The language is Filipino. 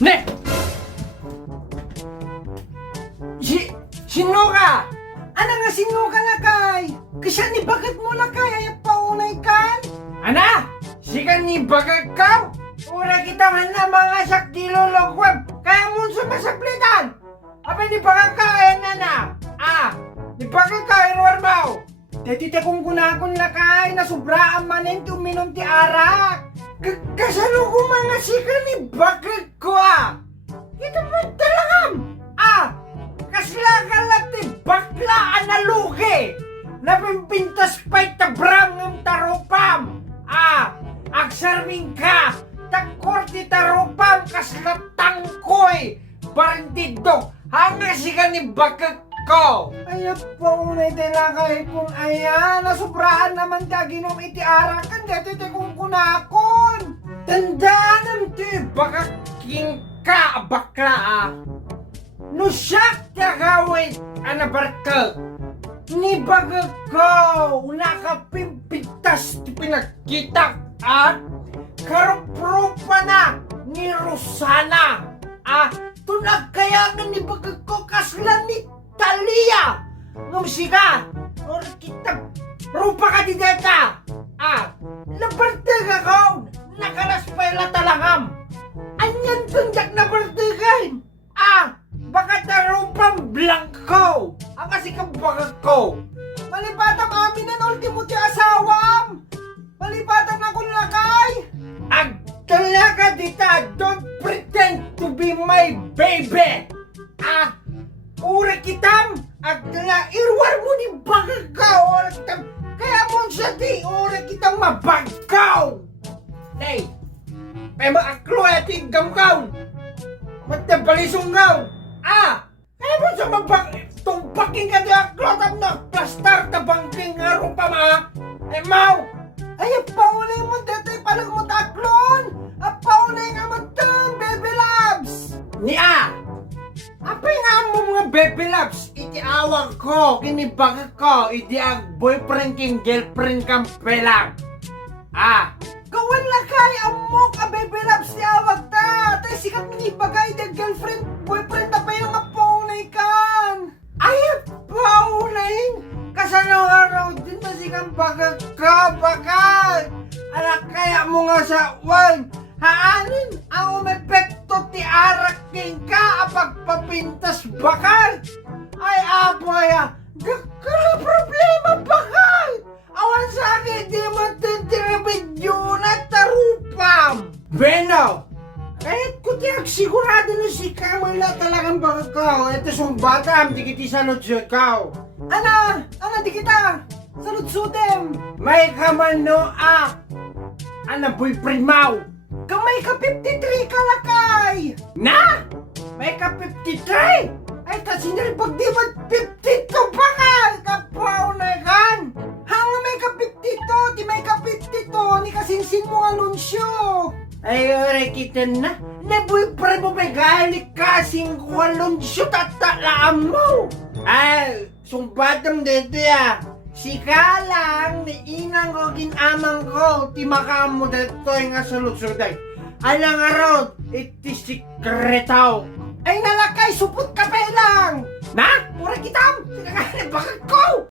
Ne! Sino ka? Ana nga sino ka lakay? Kasi ni bakit mo lakay ay paunay kan? Ana! Sikan ni bagag ka? Ura kita man na mga sakdilo logweb, kaya mo sumasaplitan! Apa ni bagag ka ayan na? Ni bagag ka irwar mo! Tetite kung kunakon lakay na sobraan manin ti uminom ti arak. Kasano ko mga sikan ni bagag ko Ito mo talangam! Kaslagalat ti bakla analugi! Napimpintas pa'y tabrang ng tarupam! Agsarming ka! Takor ti tarupam kaslatang ko'y! Barindidog! Hanga sikan ni bagag ko! Ay paunay ti lakay kung ayan na sobraan naman ka ginom iti arak kan tetite kung kunakon. Tandaan ang ti bagag king ka bakla No siyak kakawit anabarkal ni bagag ko nakapimpintas ti pinagkita at karuprupa na ni Rosana tunag kaya nga ni bagag ko kasla ni Talia ngumsika or kita rupa ka di deta nabartag ako nakalaspay la talangam anyan tundak nabartagan baka tarumpang blanco ang kasi kang bagag ko Malipatang amin ang ultimo ti asawam. Malipatang ako lakay. Talaga dita, don't pretend to be my baby! Ura kitam! Irwar mo ni bagagaw! Ura kitam! Kaya mo siya di, ura kitam mabagaw! Hey! May maaklo ati gamgaw! Matabalisunggaw! Kaya mo siya tumpaking ka di aklo tam na plastar tabangking nga rupa mau! Ay paunay mo detoy palag mo taklon. Paunay nga mo tang baby loves. Apay nga mo mga baby loves, iti awag ko, kinibagag ko, iti ang boyfriend king girlfriend kang pelang. Kawan lakay amok a baby loves ti awag ta. Tay sikat minibagay the girlfriend boyfriend na pa yung nga paunay kan. Ay, paunahin! Kasano nga raw din na sikang bagag ka, bakal! Anak kaya mo nga sa wine, haanin ang umepekto ti araking ka apag papintas bakal! Ay, apaya, gagala problema bakal! Awan sa akin, di matintiribidyo na tarupam! Beno! Kahit ko tiyak sigurado na si Kamala talagang bagag ka. Ito sumbatam, di kiti saludsod ka. Ana di kita. Saludsudem. May kamano Ana boyfriend mo. Kamay ka 53 ka lakay. Na? May ka 53? Ay tasinari pag di ba 52 bakal. Kapaw na kan. Hang may ka 52, di may ka 52. Ni kasinsin mo anunsyo. Ay, ore kita na. Na boyfriend mo may galik kasing kwalunsyo tatalaan mo. Ay, sumbatam dito Sika lang ni inang ko ginamang ko ti makamo dito nga salusuday. Alang araw, iti sikretaw. Ay nalakay, supot ka pa lang. Na? Pura kitam! Sinangalit bakag ko!